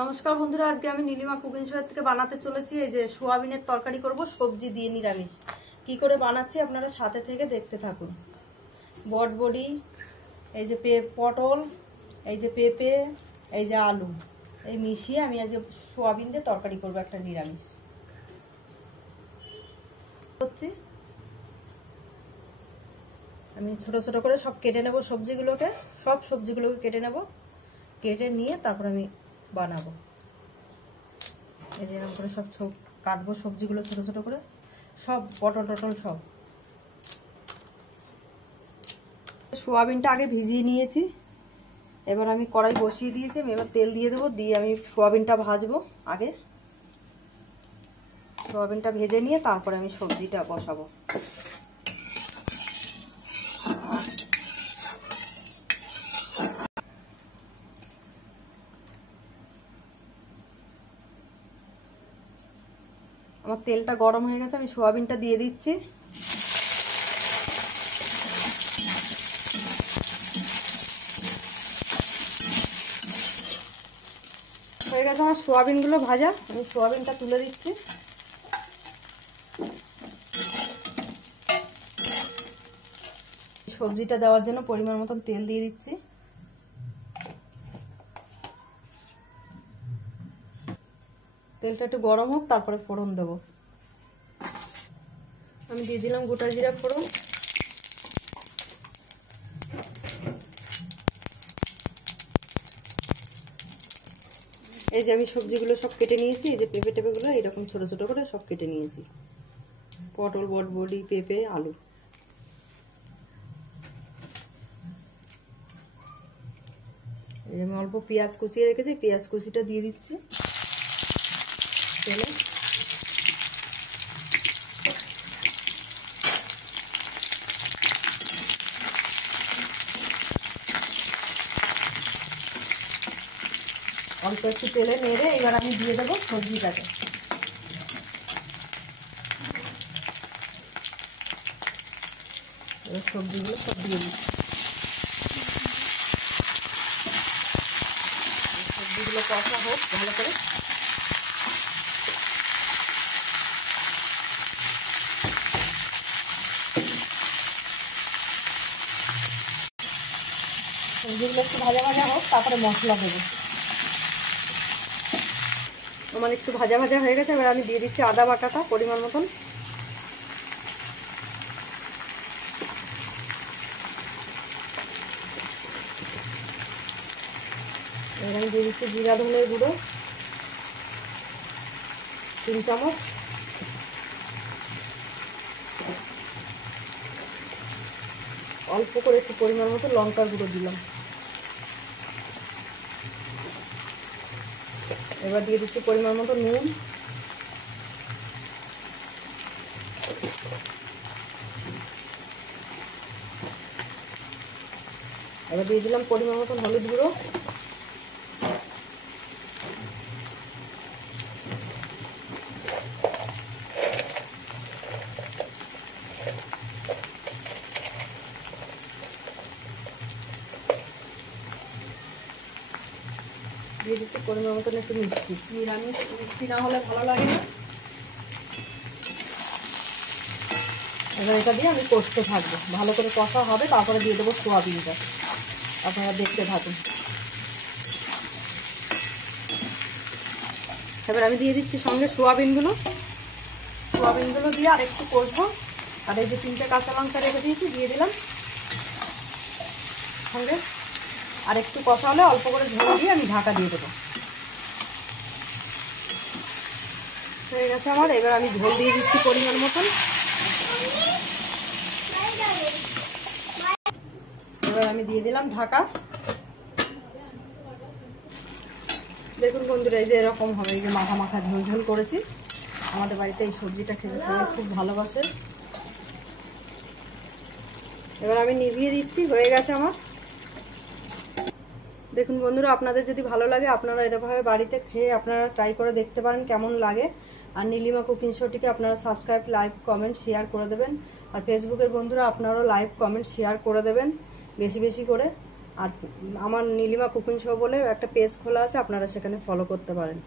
নমস্কার বন্ধুরা, আজকে আমি নীলিমা কুকিং শো থেকে বানাতে চলেছি এই যে সোয়াবিনের তরকারি করব সবজি দিয়ে নিরামিষ। কি করে বানাচ্ছি আপনারা সাথে থেকে দেখতে থাকুন। বটবড়ি, এই যে পটল, এই যে পেঁপে, এই যে আলু, এই মিশিয়ে আমি আজ সোয়াবিন দিয়ে তরকারি করব একটা নিরামিষ। হচ্ছে আমি ছোট ছোট করে সব কেটে নেব, সব সবজিগুলোকে কেটে নেব, কেটে নিয়ে তারপর আমি বানাবো। এই যে এরকম করে সব কাটবো সবজিগুলো ছোট ছোট করে, সব পটল টটল সব। সোয়াবিনটা আগে ভিজিয়ে নিয়েছি, এবার আমি কড়াই বসিয়ে দিয়েছি। আমি এবার তেল দিয়ে দেবো, দিয়ে আমি সোয়াবিনটা ভাজবো। আগে সোয়াবিনটা ভেজে নিয়ে তারপরে আমি সবজিটা বসাবো। আমার তেলটা গরম হয়ে গেছে, আমি সোয়াবিনটা দিয়ে দিচ্ছি। হয়ে গেছে আমার সোয়াবিনগুলো ভাজা, আমি সোয়াবিনটা তুলে দিচ্ছি। সবজিটা দেওয়ার জন্য পরিমাণ মতন তেল দিয়ে দিচ্ছি। তেলটা একটু গরম হোক, তারপরে ফোড়ন দেবো। আমি দিয়ে দিলাম গোটা জিরা ফোড়ন। এই যে আমি সবজিগুলো সব কেটে নিয়েছি, এই যে পেঁপে টেপেগুলো এরকম ছোট ছোট করে সব কেটে নিয়েছি। পটল, বটবড়ি, পেঁপে, আলু। এই যে আমি অল্প পেঁয়াজ কুচিয়ে রেখেছি, পেঁয়াজ কুচিটা দিয়ে দিচ্ছি তেলে। অল্প একটু তেলে নেড়ে এবার আমি দিয়ে দেবো সবজিটাকে। এবার সবজিগুলো সব দিয়ে দিচ্ছি। সবজিগুলো কষা হোক ভালো করে। সবজিগুলো একটু ভাজা ভাজা হোক, তারপরে মশলা দেবো। আমার একটু ভাজা ভাজা হয়ে গেছে, এবার আমি দিয়ে দিচ্ছি আদা বাটাটা পরিমাণ মতন। এবার আমি দিয়ে দিচ্ছি জিরা ধনের গুঁড়ো 3 চামচ। অল্প করে একটু পরিমাণ মতো লঙ্কার গুঁড়ো দিলাম। এবার দিয়ে দিচ্ছি পরিমাণ মতো নুন। এবার দিয়ে দিলাম পরিমাণ মতন হলুদ গুঁড়ো। দিয়ে দিচ্ছি পরিমাণ মতন একটু মিষ্টি। নিরামিষ মিষ্টি না হলে ভালো লাগে না। এবার এটা দিয়ে আমি কষতে থাকবো, ভালো করে কষা হবে, তারপরে দিয়ে দেবো সোয়াবিনটা। আপনারা দেখতে থাকুন। এবার আমি দিয়ে দিচ্ছি সঙ্গে সোয়াবিনগুলো দিয়ে আর একটু কষবো। আর এই যে 3টে কাঁচা লঙ্কা রেখে দিয়েছি দিয়ে দিলাম সঙ্গে। আর একটু কষা হলে অল্প করে ঝোল দিয়ে আমি ঢাকা দিয়ে দেবো। হয়ে গেছে আমার। এবার আমি ঝোল দিয়ে দিচ্ছি পরিমাণ মতন। এবার আমি দিয়ে দিলাম ঢাকা। দেখুন বন্ধুরা, এই যে এরকম হবে, এই যে মাখা মাখা ঝোল ঝোল করেছি। আমাদের বাড়িতে এই সবজিটা খেতে সবাই খুব ভালোবাসে। এবার আমি নিভিয়ে দিচ্ছি, হয়ে গেছে আমার। দেখুন বন্ধুরা, আপনাদের যদি ভালো লাগে আপনারা এরকমভাবে বাড়িতে খেয়ে আপনারা ট্রাই করে দেখতে পারেন কেমন লাগে। আর নীলিমা কুকিং শোটিকে আপনারা সাবস্ক্রাইব, লাইক, কমেন্ট, শেয়ার করে দেবেন। আর ফেসবুকের বন্ধুরা আপনারাও লাইক, কমেন্ট, শেয়ার করে দেবেন বেশি বেশি করে। আর আমার নীলিমা কুকিং শো বলে একটা পেজ খোলা আছে, আপনারা সেখানে ফলো করতে পারেন।